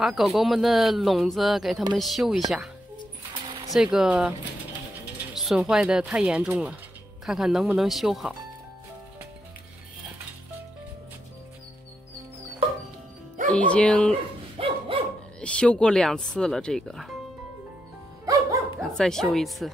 把狗狗们的笼子给它们修一下，这个损坏的太严重了，看看能不能修好。已经修过2次了，这个再修一次。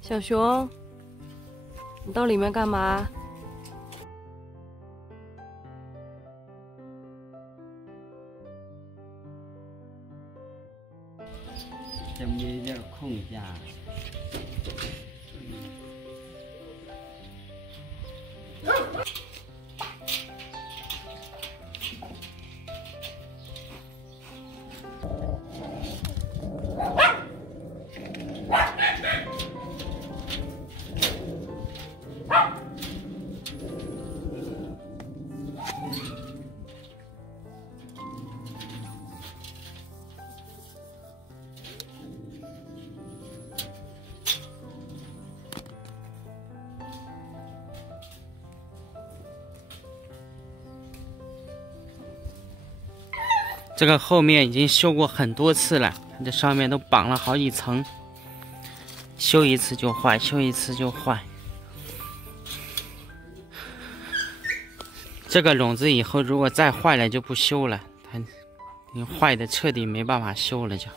小熊，你到里面干嘛？这没点空架。这个后面已经修过很多次了，这上面都绑了好几层，修一次就坏，修一次就坏。这个笼子以后如果再坏了就不修了，它坏的彻底没办法修了就。